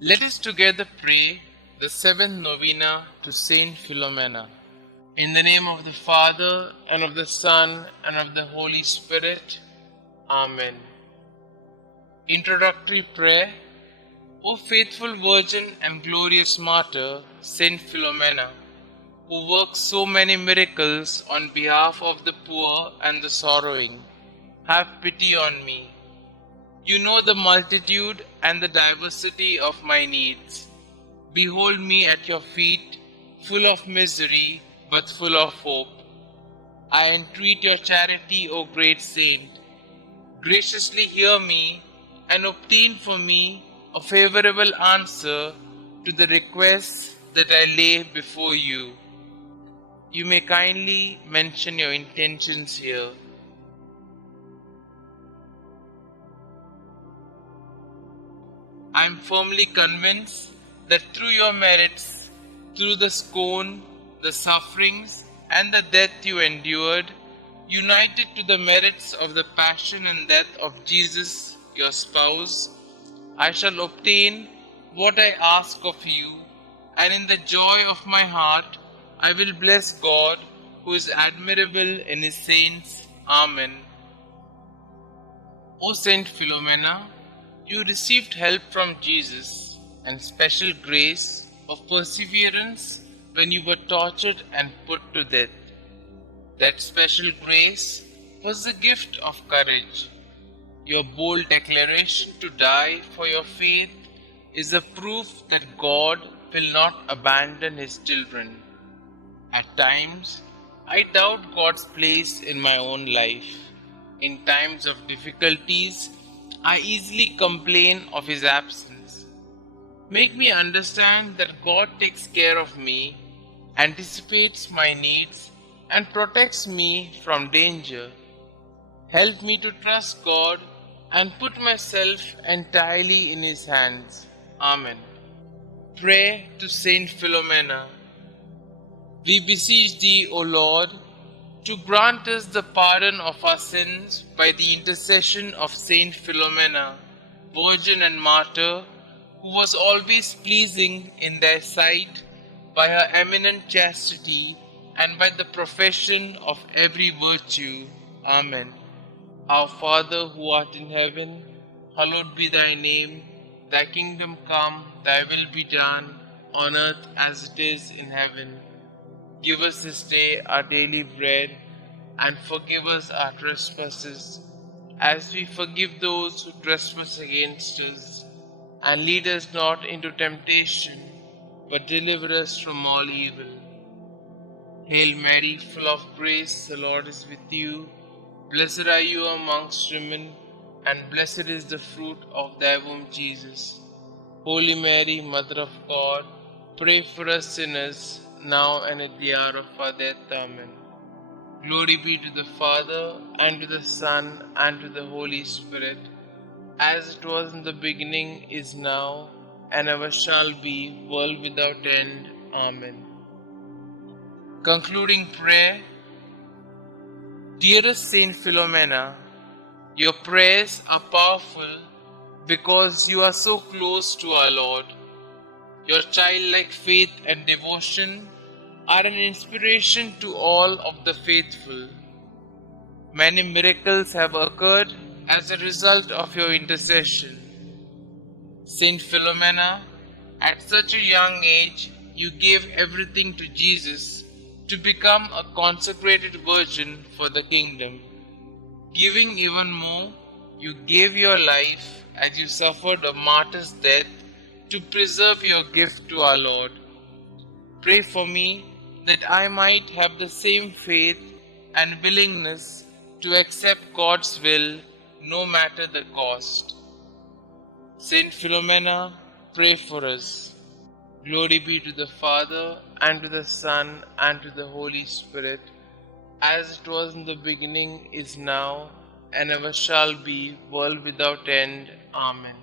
Let us together pray the seventh novena to St Philomena. In the name of the Father, and of the Son, and of the Holy Spirit. Amen. Introductory Prayer. O faithful Virgin and glorious Martyr, St Philomena, who works so many miracles on behalf of the poor and the sorrowing, have pity on me. You know the multitude and the diversity of my needs. Behold me at your feet, full of misery, but full of hope. I entreat your charity, O great saint. Graciously hear me and obtain for me a favorable answer to the requests that I lay before you. You may kindly mention your intentions here. I am firmly convinced that through your merits, through the scorn, the sufferings, and the death you endured, united to the merits of the passion and death of Jesus, your spouse, I shall obtain what I ask of you, and in the joy of my heart I will bless God, who is admirable in his saints. Amen. O Saint Philomena, you received help from Jesus and special grace of perseverance when you were tortured and put to death. That special grace was the gift of courage. Your bold declaration to die for your faith is a proof that God will not abandon his children. At times, I doubt God's place in my own life. In times of difficulties, I easily complain of his absence. Make me understand that God takes care of me, anticipates my needs, and protects me from danger. Help me to trust God and put myself entirely in his hands. Amen. Pray to Saint Philomena. We beseech thee, O Lord, to grant us the pardon of our sins by the intercession of Saint Philomena, Virgin and Martyr, who was always pleasing in thy sight by her eminent chastity and by the profession of every virtue. Amen. Our Father who art in heaven, hallowed be thy name. Thy kingdom come, thy will be done, on earth as it is in heaven. Give us this day our daily bread, and forgive us our trespasses, as we forgive those who trespass against us. And lead us not into temptation, but deliver us from all evil. Hail Mary, full of grace, the Lord is with you. Blessed are you amongst women, and blessed is the fruit of thy womb, Jesus. Holy Mary, Mother of God, pray for us sinners, now and at the hour of our death. Amen. Glory be to the Father, and to the Son, and to the Holy Spirit, as it was in the beginning, is now, and ever shall be, world without end. Amen. Concluding prayer. Dearest Saint Philomena, your prayers are powerful because you are so close to our Lord. Your childlike faith and devotion are an inspiration to all of the faithful. Many miracles have occurred as a result of your intercession. Saint Philomena, at such a young age, you gave everything to Jesus to become a consecrated virgin for the kingdom. Giving even more, you gave your life as you suffered a martyr's death to preserve your gift to our Lord. Pray for me that I might have the same faith and willingness to accept God's will no matter the cost. Saint Philomena, pray for us. Glory be to the Father, and to the Son, and to the Holy Spirit, as it was in the beginning, is now, and ever shall be, world without end. Amen.